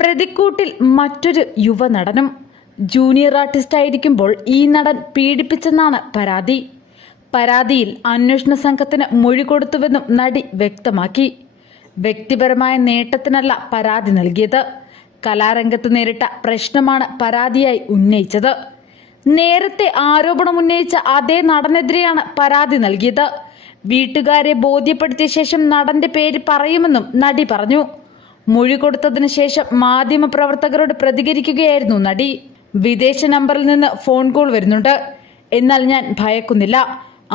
പ്രതിക്കൂട്ടിൽ മറ്റൊരു യുവനടനും. ജൂനിയർ ആർട്ടിസ്റ്റായിരിക്കുമ്പോൾ ഈ നടൻ പീഡിപ്പിച്ചെന്നാണ് പരാതി. പരാതിയിൽ അന്വേഷണ സംഘത്തിന് മൊഴി കൊടുത്തുവെന്നും നടി വ്യക്തമാക്കി. വ്യക്തിപരമായ നേട്ടത്തിനല്ല പരാതി നൽകിയത്. കലാരംഗത്ത് നേരിട്ട പ്രശ്നമാണ് പരാതിയായി ഉന്നയിച്ചത്. നേരത്തെ ആരോപണം ഉന്നയിച്ച അതേ നടനെതിരെയാണ് പരാതി നൽകിയത്. വീട്ടുകാരെ ബോധ്യപ്പെടുത്തിയ ശേഷം നടന്റെ പേര് പറയുമെന്നും നടി പറഞ്ഞു. മൊഴി കൊടുത്തതിന് ശേഷം മാധ്യമപ്രവർത്തകരോട് പ്രതികരിക്കുകയായിരുന്നു നടി. വിദേശ നമ്പറിൽ നിന്ന് ഫോൺ കോൾ വരുന്നുണ്ട്, എന്നാൽ ഞാൻ ഭയക്കുന്നില്ല.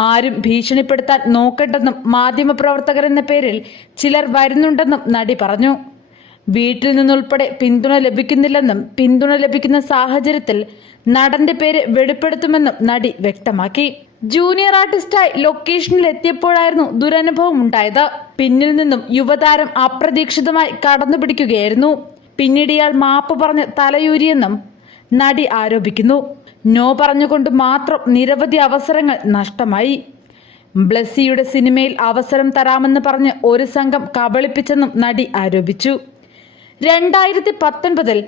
ആരും ഭീഷണിപ്പെടുത്താൻ നോക്കണ്ടെന്നും മാധ്യമപ്രവർത്തകരെന്ന പേരിൽ ചിലർ വരുന്നുണ്ടെന്നും നടി പറഞ്ഞു. വീട്ടിൽ നിന്നുൾപ്പെടെ പിന്തുണ ലഭിക്കുന്നില്ലെന്നും പിന്തുണ ലഭിക്കുന്ന സാഹചര്യത്തിൽ നടന്റെ പേര് വെളിപ്പെടുത്തുമെന്നും നടി വ്യക്തമാക്കി. ജൂനിയർ ആർട്ടിസ്റ്റായി ലൊക്കേഷനിൽ എത്തിയപ്പോഴായിരുന്നു ദുരനുഭവം ഉണ്ടായത്. പിന്നിൽ നിന്നും യുവതാരം അപ്രതീക്ഷിതമായി കടന്നുപിടിക്കുകയായിരുന്നു. പിന്നീട് ഇയാൾ മാപ്പ് പറഞ്ഞ് തലയൂരിയെന്നും നടി ആരോപിക്കുന്നു. നോ പറഞ്ഞുകൊണ്ട് മാത്രം നിരവധി അവസരങ്ങൾ നഷ്ടമായി. ബ്ലെസ്സിയുടെ സിനിമയിൽ അവസരം തരാമെന്ന് പറഞ്ഞ് ഒരു സംഘം കബളിപ്പിച്ചെന്നും നടി ആരോപിച്ചു. 2019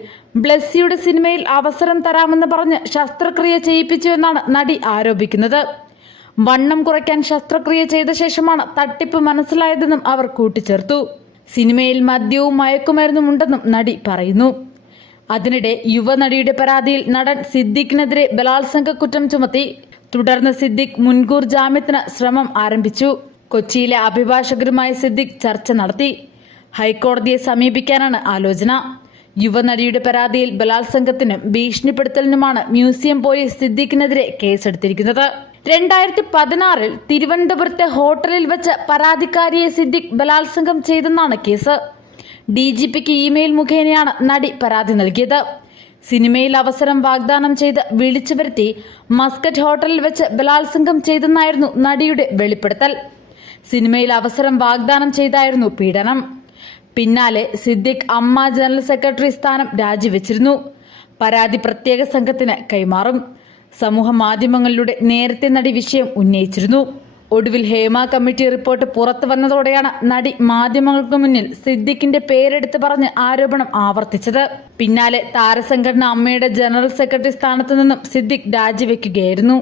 ബ്ലെസ്സിയുടെ സിനിമയിൽ അവസരം തരാമെന്ന് പറഞ്ഞ് ശസ്ത്രക്രിയ ചെയ്യിപ്പിച്ചുവെന്നാണ് നടി ആരോപിക്കുന്നത്. വണ്ണം കുറയ്ക്കാൻ ശസ്ത്രക്രിയ ചെയ്ത ശേഷമാണ് തട്ടിപ്പ് മനസ്സിലായതെന്നും അവർ കൂട്ടിച്ചേർത്തു. സിനിമയിൽ മദ്യവും മയക്കുമരുന്നും ഉണ്ടെന്നും നടി പറയുന്നു. അതിനിടെ യുവനടിയുടെ പരാതിയിൽ നടൻ സിദ്ദിഖിനെതിരെ ബലാത്സംഗ കുറ്റം ചുമത്തി. തുടർന്ന് സിദ്ദിഖ് മുൻകൂർ ജാമ്യത്തിന് ശ്രമം ആരംഭിച്ചു. കൊച്ചിയിലെ അഭിഭാഷകരുമായി സിദ്ദിഖ് ചർച്ച നടത്തി. ഹൈക്കോടതിയെ സമീപിക്കാനാണ് ആലോചന. യുവനടിയുടെ പരാതിയിൽ ബലാത്സംഗത്തിനും ഭീഷണിപ്പെടുത്തലിനുമാണ് മ്യൂസിയം പോലീസ് സിദ്ദിഖിനെതിരെ കേസെടുത്തിരിക്കുന്നത്. 2016 തിരുവനന്തപുരത്തെ ഹോട്ടലിൽ വെച്ച് പരാതിക്കാരിയെ സിദ്ദിഖ് ബലാത്സംഗം ചെയ്തെന്നാണ് കേസ്. DGPക്ക് ഇമെയിൽ മുഖേനയാണ് നടി പരാതി നൽകിയത്. സിനിമയിൽ അവസരം വാഗ്ദാനം ചെയ്ത് വിളിച്ചു വരുത്തി മസ്കറ്റ് ഹോട്ടലിൽ വെച്ച് ബലാത്സംഗം ചെയ്തെന്നായിരുന്നു നടിയുടെ വെളിപ്പെടുത്തൽ. സിനിമയിൽ അവസരം വാഗ്ദാനം ചെയ്തായിരുന്നു പീഡനം. പിന്നാലെ സിദ്ദിഖ് അമ്മ ജനറൽ സെക്രട്ടറി സ്ഥാനം രാജിവെച്ചിരുന്നു. പരാതി പ്രത്യേക സംഘത്തിന് കൈമാറും. സമൂഹ മാധ്യമങ്ങളിലൂടെ നേരത്തെ നടി വിഷയം ഉന്നയിച്ചിരുന്നു. ഒടുവിൽ ഹേമ കമ്മിറ്റി റിപ്പോർട്ട് പുറത്തു വന്നതോടെയാണ് നടി മാധ്യമങ്ങൾക്ക് മുന്നിൽ സിദ്ദിഖിന്റെ പേരെടുത്ത് പറഞ്ഞ് ആരോപണം ആവർത്തിച്ചത്. പിന്നാലെ താരസംഘടന അമ്മയുടെ ജനറൽ സെക്രട്ടറി സ്ഥാനത്തു നിന്നും സിദ്ദിഖ് രാജിവെക്കുകയായിരുന്നു.